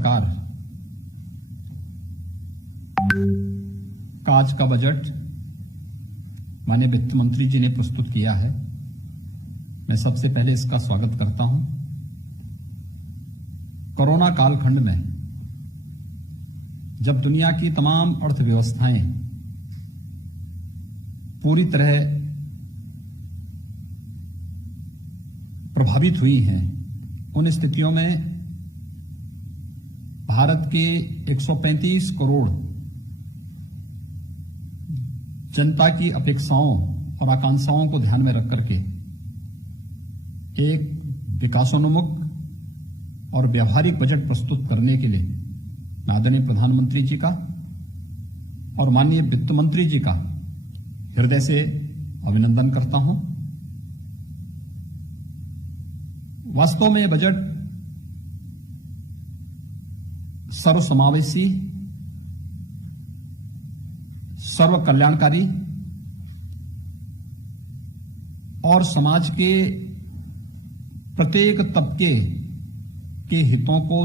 सरकार का आज का बजट माननीय वित्त मंत्री जी ने प्रस्तुत किया है। मैं सबसे पहले इसका स्वागत करता हूं। कोरोना कालखंड में जब दुनिया की तमाम अर्थव्यवस्थाएं पूरी तरह प्रभावित हुई हैं, उन स्थितियों में भारत के 135 करोड़ जनता की अपेक्षाओं और आकांक्षाओं को ध्यान में रख करके एक विकासोन्मुख और व्यावहारिक बजट प्रस्तुत करने के लिए मैं आदरणीय प्रधानमंत्री जी का और माननीय वित्त मंत्री जी का हृदय से अभिनंदन करता हूं। वास्तव में यह बजट सर्वसमावेशी, सर्व कल्याणकारी और समाज के प्रत्येक तबके के हितों को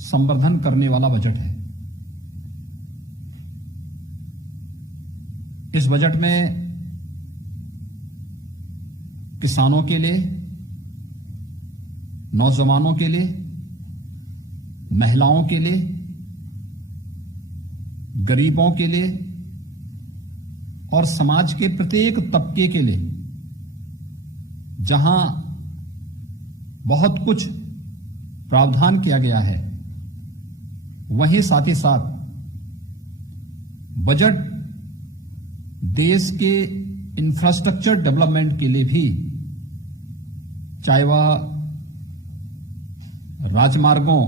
संवर्धन करने वाला बजट है। इस बजट में किसानों के लिए, नौजवानों के लिए, महिलाओं के लिए, गरीबों के लिए और समाज के प्रत्येक तबके के लिए जहां बहुत कुछ प्रावधान किया गया है, वहीं साथ ही साथ बजट देश के इंफ्रास्ट्रक्चर डेवलपमेंट के लिए भी, चाहे वह राजमार्गों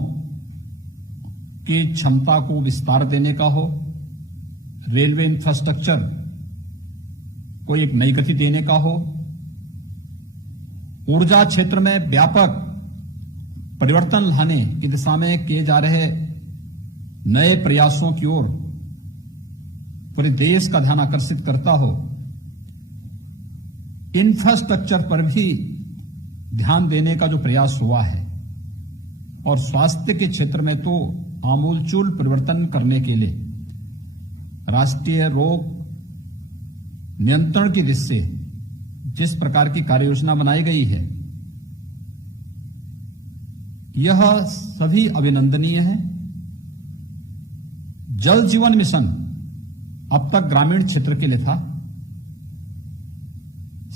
की क्षमता को विस्तार देने का हो, रेलवे इंफ्रास्ट्रक्चर को एक नई गति देने का हो, ऊर्जा क्षेत्र में व्यापक परिवर्तन लाने की दिशा में किए जा रहे नए प्रयासों की ओर पूरे देश का ध्यान आकर्षित करता हो, इंफ्रास्ट्रक्चर पर भी ध्यान देने का जो प्रयास हुआ है और स्वास्थ्य के क्षेत्र में तो आमूलचूल परिवर्तन करने के लिए राष्ट्रीय रोग नियंत्रण की दृष्टि से जिस प्रकार की कार्ययोजना बनाई गई है, यह सभी अभिनंदनीय है। जल जीवन मिशन अब तक ग्रामीण क्षेत्र के लिए था,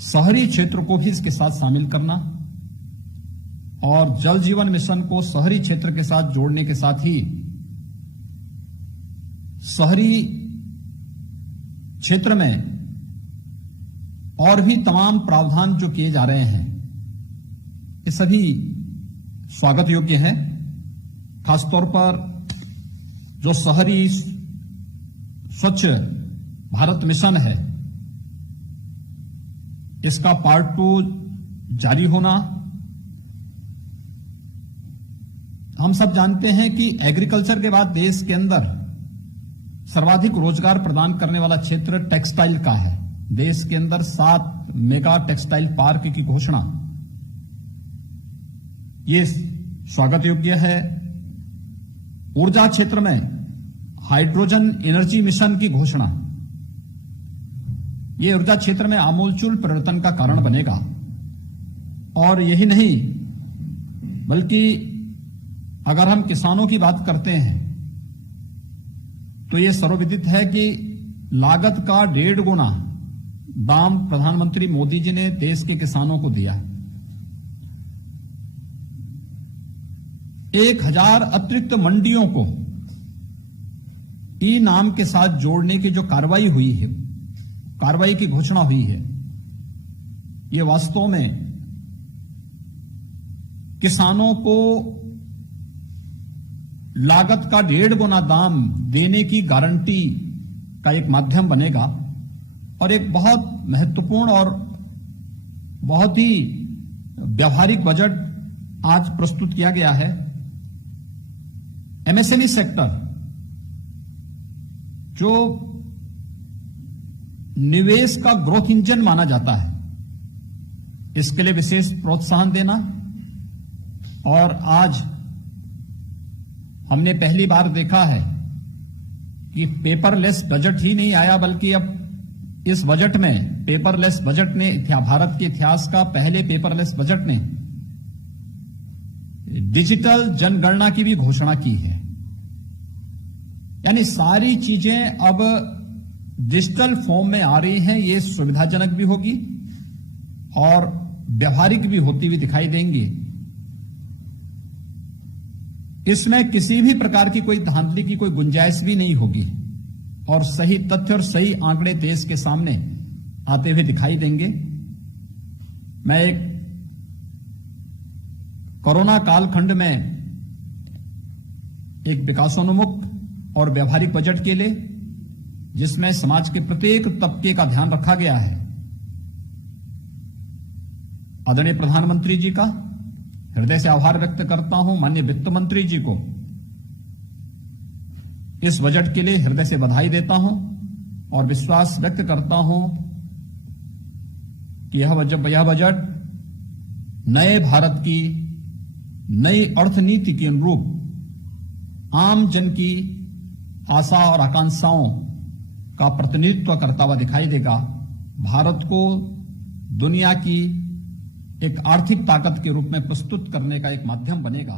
शहरी क्षेत्र को भी इसके साथ शामिल करना और जल जीवन मिशन को शहरी क्षेत्र के साथ जोड़ने के साथ ही शहरी क्षेत्र में और भी तमाम प्रावधान जो किए जा रहे हैं, ये सभी स्वागत योग्य है। खासतौर पर जो शहरी स्वच्छ भारत मिशन है, इसका पार्ट 2 जारी होना। हम सब जानते हैं कि एग्रीकल्चर के बाद देश के अंदर सर्वाधिक रोजगार प्रदान करने वाला क्षेत्र टेक्सटाइल का है। देश के अंदर 7 मेगा टेक्सटाइल पार्क की घोषणा, ये स्वागत योग्य है। ऊर्जा क्षेत्र में हाइड्रोजन एनर्जी मिशन की घोषणा, ये ऊर्जा क्षेत्र में आमूलचूल परिवर्तन का कारण बनेगा। और यही नहीं, बल्कि अगर हम किसानों की बात करते हैं तो यह सर्वविदित है कि लागत का 1.5 गुना दाम प्रधानमंत्री मोदी जी ने देश के किसानों को दिया। 1000 अतिरिक्त मंडियों को ई नाम के साथ जोड़ने की जो कार्रवाई हुई है, कार्रवाई की घोषणा हुई है, ये वास्तव में किसानों को लागत का 1.5 गुना दाम देने की गारंटी का एक माध्यम बनेगा और एक बहुत महत्वपूर्ण और बहुत ही व्यावहारिक बजट आज प्रस्तुत किया गया है। एमएसएमई सेक्टर जो निवेश का ग्रोथ इंजन माना जाता है, इसके लिए विशेष प्रोत्साहन देना और आज हमने पहली बार देखा है कि पेपरलेस बजट ही नहीं आया, बल्कि अब इस बजट में पेपरलेस बजट ने भारत के इतिहास का पहले पेपरलेस बजट ने डिजिटल जनगणना की भी घोषणा की है। यानी सारी चीजें अब डिजिटल फॉर्म में आ रही हैं। ये सुविधाजनक भी होगी और व्यवहारिक भी होती हुई दिखाई देंगी। इसमें किसी भी प्रकार की कोई धांधली की कोई गुंजाइश भी नहीं होगी और सही तथ्य और सही आंकड़े देश के सामने आते हुए दिखाई देंगे। मैं एक कोरोना कालखंड में एक विकासोन्मुख और व्यवहारिक बजट के लिए, जिसमें समाज के प्रत्येक तबके का ध्यान रखा गया है, आदरणीय प्रधानमंत्री जी का हृदय से आभार व्यक्त करता हूं। माननीय वित्त मंत्री जी को इस बजट के लिए हृदय से बधाई देता हूं और विश्वास व्यक्त करता हूं कि यह बजट नए भारत की नई अर्थनीति के अनुरूप आम जन की आशा और आकांक्षाओं का प्रतिनिधित्व करता हुआ दिखाई देगा। भारत को दुनिया की एक आर्थिक ताकत के रूप में प्रस्तुत करने का एक माध्यम बनेगा।